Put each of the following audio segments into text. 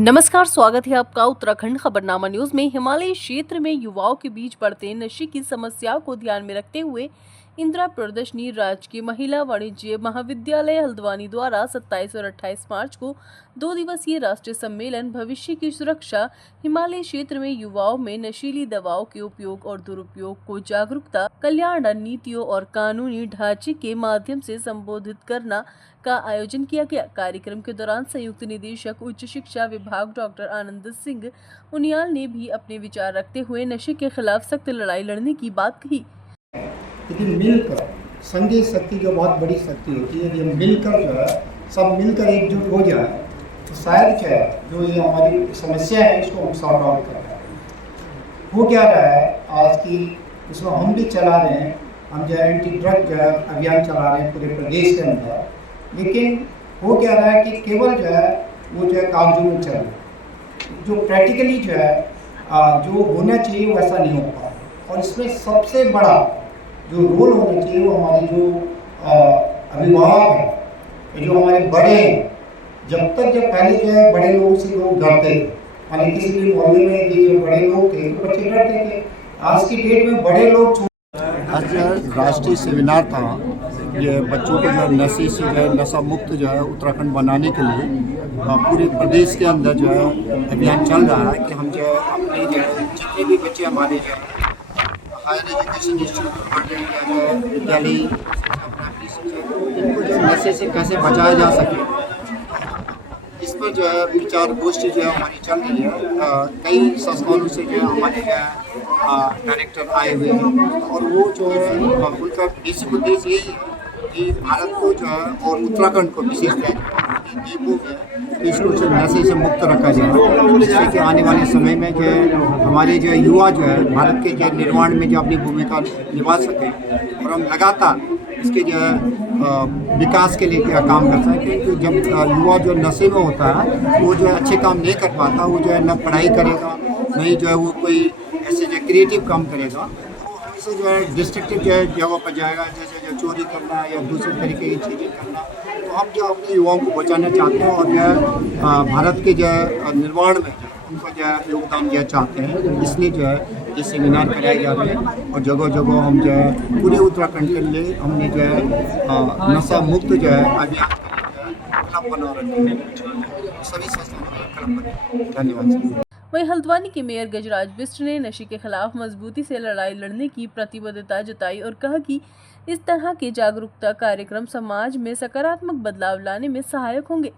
नमस्कार, स्वागत है आपका उत्तराखंड खबरनामा न्यूज में। हिमालयी क्षेत्र में युवाओं के बीच बढ़ते नशे की समस्या को ध्यान में रखते हुए इंदिरा प्रदर्शनी राजकीय महिला वाणिज्य महाविद्यालय हल्द्वानी द्वारा 27 और 28 मार्च को 2 दिवसीय राष्ट्रीय सम्मेलन भविष्य की सुरक्षा हिमालय क्षेत्र में युवाओं में नशीली दवाओं के उपयोग और दुरुपयोग को जागरूकता, कल्याण रणनीतियों और कानूनी ढांचे के माध्यम से संबोधित करना का आयोजन किया गया। कार्यक्रम के दौरान संयुक्त निदेशक उच्च शिक्षा विभाग डॉक्टर आनंद सिंह उनियाल ने भी अपने विचार रखते हुए नशे के खिलाफ सख्त लड़ाई लड़ने की बात कही। यदि मिलकर संघीय शक्ति जो बहुत बड़ी शक्ति होती है, यदि मिलकर जो है सब मिलकर एकजुट हो जाए तो शायद क्या है जो ये हमारी समस्या है इसको हम सॉर्ट आउट कर पाए। हो क्या रहा है आज की इसमें हम भी चला रहे हैं, हम जो है एंटी ड्रग जो है अभियान चला रहे हैं पूरे प्रदेश के अंदर, लेकिन हो क्या रहा है कि केवल जो है वो जो है कागजों में चल रहा है, जो प्रैक्टिकली जो है जो होना चाहिए वैसा नहीं हो पा रहा। और इसमें सबसे बड़ा जो रोल होना चाहिए वो हमारे जो अभिभावक हैं, जो हमारे बड़े हैं। जब पहले जो है बड़े लोगों से लोग डरते थे, माने किसी भी मोहल्ले में जो बड़े लोग थे तो बच्चे डरते थे। आज की डेट में बड़े लोग आज राष्ट्रीय सेमिनार था, ये बच्चों को जो नशे से जो है नशा मुक्त जो है उत्तराखंड बनाने के लिए पूरे प्रदेश के अंदर जो है अभियान चल रहा है कि हम जो है अपने जो है जितने भी बच्चे हमारे जो है हायर एजुकेशन इंस्टीट्यूट पढ़ रहे हैं जो है विद्यालय इनको जो नशे से कैसे बचाया जा सके, इस पर जो है विचार गोष्ठी जो है हमारी चल रही है। कई संस्थानों से जो है हमारे जो है डायरेक्टर आए हुए हैं और वो जो है उनका बेसिक उद्देश्य यही है कि भारत को जो है और उत्तराखंड को विशेष द्वीपों में इसको से नशे से मुक्त रखा जाए, जिससे कि आने वाले समय में जो है हमारे जो युवा जो है भारत के जो निर्माण में जो अपनी भूमिका निभा सकें और हम लगातार इसके जो है विकास के लिए क्या काम कर सकते हैं। क्योंकि जब युवा जो नशे में होता है वो जो है अच्छे काम नहीं कर पाता, वो जो है न पढ़ाई करेगा, नहीं जो है वो कोई ऐसे जो क्रिएटिव काम करेगा, तो जो है डिस्ट्रक्टिव जो है जगह पर जाएगा, जैसे जो चोरी करना या दूसरे तरीके की चीज़ें करना। तो हम जो अपने युवाओं को बचाना चाहते हैं और जो है भारत के जो है निर्माण में उनको जो है योगदान दिया चाहते हैं, इसलिए जो है ये सेमिनार कराए जा रहे हैं और जगह जगह हम जो है पूरे उत्तराखंड के लिए हमने जो है नशा मुक्त जो है अभियान क्लब बना रखे हैं, सभी संस्थानों में क्लब बने। धन्यवाद। वहीं हल्द्वानी के मेयर गजराज बिष्ट ने नशे के खिलाफ मजबूती से लड़ाई लड़ने की प्रतिबद्धता जताई और कहा कि इस तरह के जागरूकता कार्यक्रम समाज में सकारात्मक बदलाव लाने में सहायक होंगे।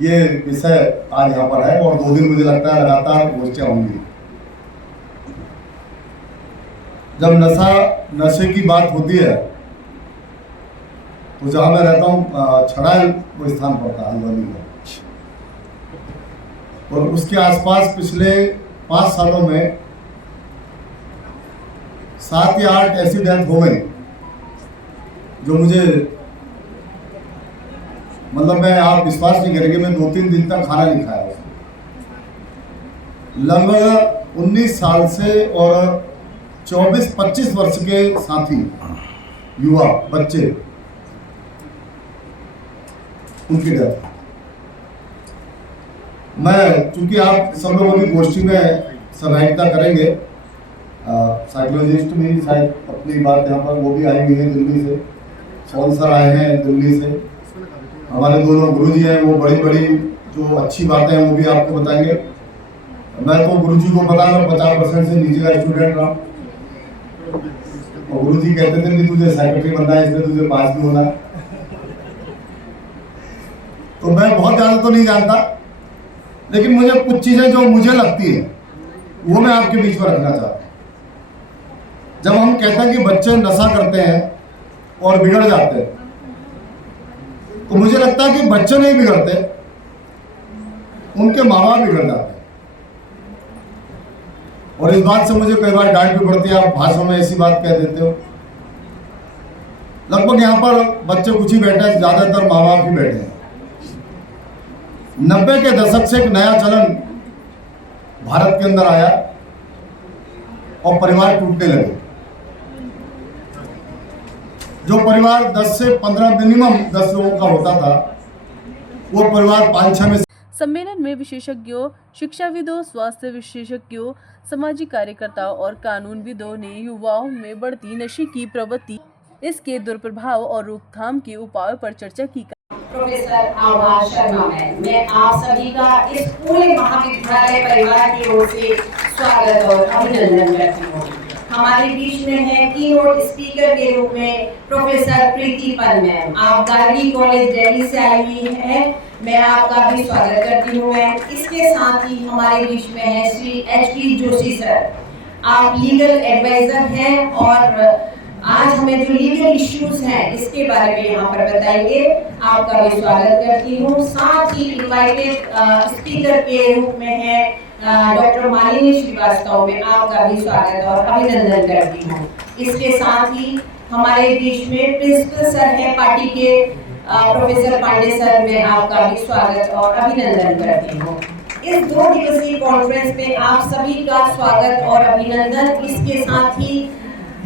ये विषय आज यहाँ पर है और 2 दिन मुझे लगता है लगातार गोष्ठियाँ होंगी। जब नशे की बात होती है तो जहाँ मैं रहता हूँ छड़ाइल वो स्थान पड़ता है हल्द्वानी का, और उसके आसपास पिछले 5 सालों में 7 या 8 ऐसी डेथ हो गई जो मुझे मतलब आप विश्वास नहीं करेंगे, मैं 2-3 दिन तक खाना नहीं खाया। लगभग 19 साल से और 24-25 वर्ष के साथी युवा बच्चे उनकी डेथ। मैं चूंकि आप सब लोग अभी गोष्ठी में सहभागिता करेंगे, साइकोलॉजिस्ट भी शायद अपनी बात यहाँ पर वो भी आए हुए हैं दिल्ली से, स्पॉन्सर आए हैं दिल्ली से, हमारे दोनों गुरुजी हैं वो बड़ी जो अच्छी बातें हैं वो भी आपको बताएंगे। मैं तो गुरुजी को पता मैं 50% से नीचे का स्टूडेंट रहा और गुरुजी कहते थे कि तुझे सेक्रेटरी बनना है, इसमें तुझे पास भी होना है। तो मैं बहुत ज़्यादा तो नहीं जानता, लेकिन मुझे कुछ चीज़ें जो मुझे लगती है वो मैं आपके बीच में रखना चाहता हूँ। जब हम कहते हैं कि बच्चे नशा करते हैं और बिगड़ जाते हैं, तो मुझे लगता है कि बच्चे नहीं बिगड़ते, उनके माँ बाप बिगड़ जाते हैं। और इस बात से मुझे कई बार डांट भी पड़ती है, आप भाषण में ऐसी बात कह देते हो। लगभग यहाँ पर बच्चे कुछ ही बैठे हैं, ज़्यादातर माँ बाप ही बैठे हैं। 90 के दशक से एक नया चलन भारत के अंदर आया और परिवार टूटने लगे। जो परिवार 10 से 15 मिनिमम 10 लोगों का होता था, वो परिवार 5-6 में सम्मेलन में विशेषज्ञों, शिक्षाविदों, स्वास्थ्य विशेषज्ञों, सामाजिक कार्यकर्ताओं और कानूनविदों ने युवाओं में बढ़ती नशे की प्रवृत्ति, इसके दुष्प्रभाव और रोकथाम के उपायों पर चर्चा की। प्रोफेसर आभा शर्मा मैं आप सभी का इस पूरे महाविद्यालय परिवार की ओर से स्वागत और अभिनंदन करती हूँ। हमारे बीच में है कीनोट स्पीकर के रूप में प्रोफेसर प्रीति पल मैम। आप गार्गी कॉलेज दिल्ली से आई हुई हैं, मैं आपका भी स्वागत करती हूँ मैम। इसके साथ ही हमारे बीच में है श्री HP जोशी सर। आप लीगल एडवाइजर हैं और आज हमें जो लीगल इश्यूज हैं इसके बारे में यहाँ पर बताएंगे। आपका भी स्वागत करती हूँ। साथ ही इनवाइटेड स्पीकर के रूप में है डॉक्टर मालिनी श्रीवास्तव, में आपका भी स्वागत और अभिनंदन करती हूँ। इसके साथ ही हमारे बीच में प्रिंसिपल सर हैं पार्टी के प्रोफेसर पांडे सर, में आपका भी स्वागत और अभिनंदन करती हूँ। इस 2 दिवसीय कॉन्फ्रेंस में आप सभी का स्वागत और अभिनंदन। इसके साथ ही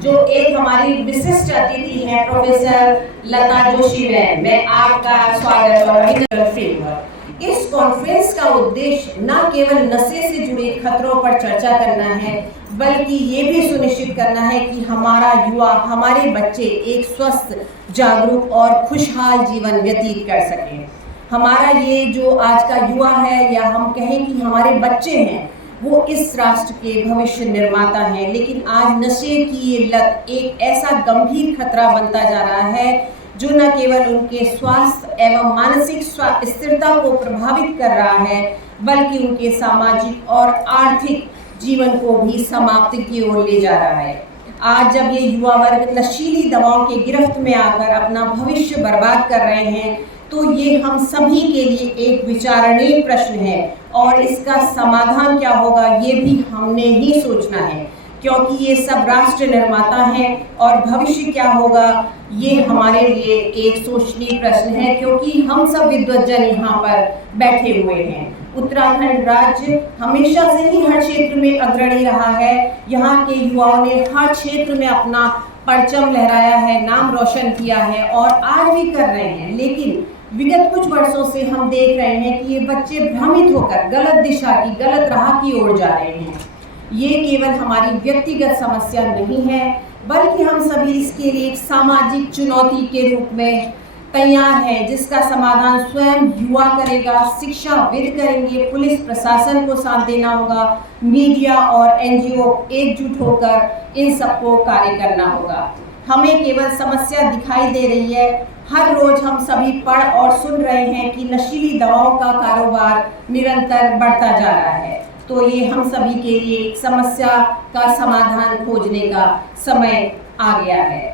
जो एक हमारी विशिष्ट अतिथि है प्रोफेसर लता जोशी मैम, मैं आपका स्वागत और अभिनंदन। इस कॉन्फ्रेंस का उद्देश्य न केवल नशे से जुड़े खतरों पर चर्चा करना है, बल्कि ये भी सुनिश्चित करना है कि हमारा युवा, हमारे बच्चे एक स्वस्थ, जागरूक और खुशहाल जीवन व्यतीत कर सकें। हमारा ये जो आज का युवा है, या हम कहें कि हमारे बच्चे हैं, वो इस राष्ट्र के भविष्य निर्माता हैं। लेकिन आज नशे की ये लत एक ऐसा गंभीर खतरा बनता जा रहा है जो न केवल उनके स्वास्थ्य एवं मानसिक स्थिरता को प्रभावित कर रहा है, बल्कि उनके सामाजिक और आर्थिक जीवन को भी समाप्ति की ओर ले जा रहा है। आज जब ये युवा वर्ग नशीली दवाओं के गिरफ्त में आकर अपना भविष्य बर्बाद कर रहे हैं, तो ये हम सभी के लिए एक विचारणीय प्रश्न है और इसका समाधान क्या होगा ये भी हमने ही सोचना है, क्योंकि ये सब राष्ट्र निर्माता हैं और भविष्य क्या होगा ये हमारे लिए एक सोचनीय प्रश्न है, क्योंकि हम सब विद्वज्जन यहाँ पर बैठे हुए हैं। उत्तराखंड राज्य हमेशा से ही हर क्षेत्र में अग्रणी रहा है। यहाँ के युवाओं ने हर क्षेत्र में अपना परचम लहराया है, नाम रोशन किया है और आज भी कर रहे हैं। लेकिन विगत कुछ वर्षों से हम देख रहे हैं कि ये बच्चे भ्रमित होकर गलत दिशा की, गलत राह की ओर जा रहे हैं। ये केवल हमारी व्यक्तिगत समस्या नहीं है, बल्कि हम सभी इसके लिए एक सामाजिक चुनौती के रूप में तैयार है, जिसका समाधान स्वयं युवा करेगा, शिक्षाविद करेंगे, पुलिस प्रशासन को साथ देना होगा, मीडिया और NGO एकजुट होकर इन सबको कार्य करना होगा। हमें केवल समस्या दिखाई दे रही है, हर रोज हम सभी पढ़ और सुन रहे हैं कि नशीली दवाओं का कारोबार निरंतर बढ़ता जा रहा है। तो ये हम सभी के लिए एक समस्या का समाधान खोजने का समय आ गया है।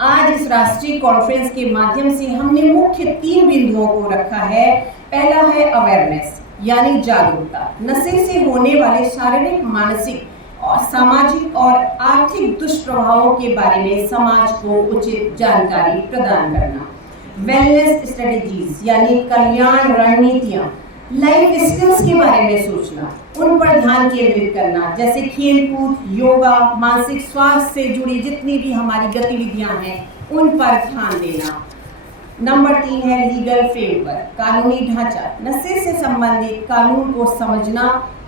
आज इस राष्ट्रीय कॉन्फ्रेंस के माध्यम से हमने मुख्य 3 बिंदुओं को रखा है। पहला है अवेयरनेस, यानी जागरूकता, नशे से होने वाले शारीरिक, मानसिक और सामाजिक और आर्थिक दुष्प्रभावों के बारे में समाज को उचित जानकारी प्रदान करना। वेलनेस स्ट्रेटेजीज, यानी कल्याण रणनीतियाँ, लाइफ स्किल्स के बारे में सोचना, उन पर ध्यान केंद्रित करना, जैसे खेलकूद, योगा, मानसिक स्वास्थ्य से जुड़ी जितनी भी हमारी गतिविधियां हैं उन पर ध्यान देना। नंबर 3 है लीगल फ्रेमवर्क, कानूनी ढांचा, नशे से संबंधित कानून को समझना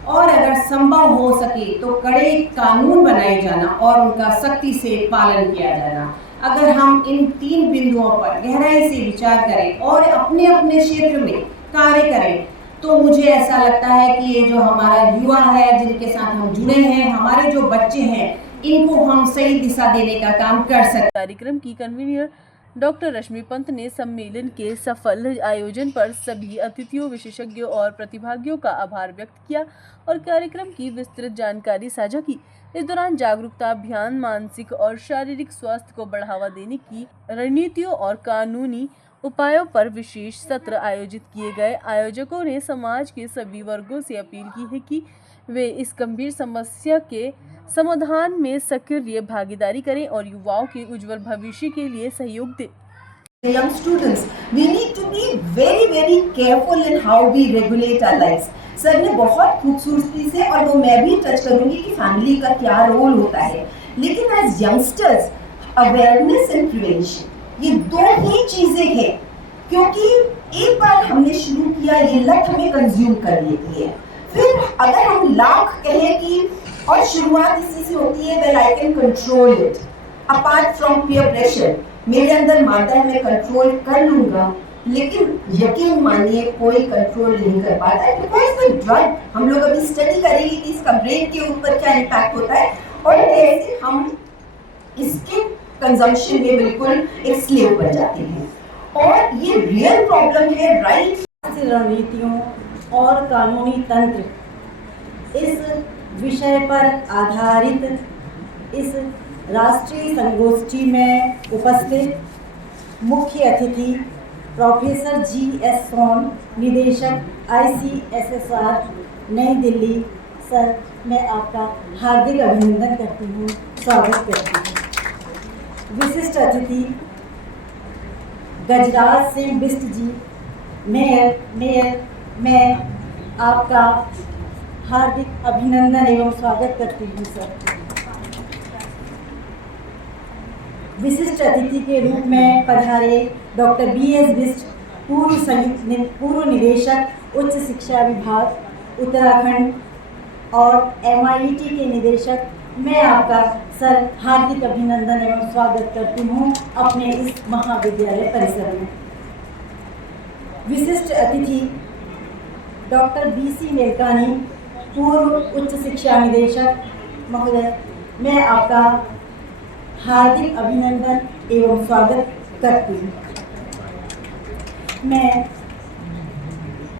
और अगर संभव हो सके तो कड़े कानून बनाए जाना और उनका सख्ती से पालन किया जाना। अगर हम इन 3 बिंदुओं पर गहराई से विचार करें और अपने अपने क्षेत्र में कार्य करें, तो मुझे ऐसा लगता है कि ये जो हमारा युवा है, जिनके साथ हम जुड़े हैं, हमारे जो बच्चे हैं, इनको हम सही दिशा देने का काम कर सकते हैं। कार्यक्रम की कन्वीनर डॉक्टर रश्मि पंत ने सम्मेलन के सफल आयोजन पर सभी अतिथियों, विशेषज्ञों और प्रतिभागियों का आभार व्यक्त किया और कार्यक्रम की विस्तृत जानकारी साझा की। इस दौरान जागरूकता अभियान, मानसिक और शारीरिक स्वास्थ्य को बढ़ावा देने की रणनीतियों और कानूनी उपायों पर विशेष सत्र आयोजित किए गए। आयोजकों ने समाज के सभी वर्गों से अपील की है कि वे इस गंभीर समस्या के समाधान में सक्रिय भागीदारी करें और युवाओं के उज्जवल भविष्य के लिए सहयोग दें। Young students, we need to be very, very careful in how we regulate our lives. Sir ने बहुत खूबसूरती से, और वो मैं भी टच करूंगी कि फैमिली का क्या रोल होता है, लेकिन as youngsters awareness and prevention ये 2 ही चीजें हैं, क्योंकि एक बार हमने शुरू किया या ये लत हमें कंज्यूम कर लेती है। फिर अगर हम लाख कहें कि और शुरुआत इसी से होती है, well I can control it apart from peer pressure, मेरे अंदर मानता है मैं कंट्रोल कर लूंगा, लेकिन यकीन मानिए कोई कंट्रोल नहीं कर पाता है, बिकॉज द ड्रग, हम लोग अभी स्टडी करेंगे कि इसका ब्रेन के ऊपर क्या इम्पैक्ट होता है और कैसे हम इसके कंजम्पशन में बिल्कुल एक स्लेव बन जाते हैं। और ये रियल प्रॉब्लम है राइट रणनीतियों और कानूनी तंत्र, इस विषय पर आधारित इस राष्ट्रीय संगोष्ठी में उपस्थित मुख्य अतिथि प्रोफेसर GS सोन, निदेशक ICSSR नई दिल्ली। सर, मैं आपका हार्दिक अभिनंदन करती हूँ, स्वागत करती हूँ। विशिष्ट अतिथि गजराज सिंह बिष्ट जी, मेयर, मैं आपका हार्दिक अभिनंदन एवं स्वागत करती हूँ सर। विशिष्ट अतिथि के रूप में पधारे डॉक्टर BS बिष्ट, पूर्व निदेशक उच्च शिक्षा विभाग उत्तराखंड और MIT के निदेशक, मैं आपका सर हार्दिक अभिनंदन एवं स्वागत करती हूँ अपने इस महाविद्यालय परिसर में। विशिष्ट अतिथि डॉक्टर BC मेलकानी, पूर्व उच्च शिक्षा निदेशक महोदय, मैं आपका हार्दिक अभिनंदन एवं स्वागत करती हूँ। मैं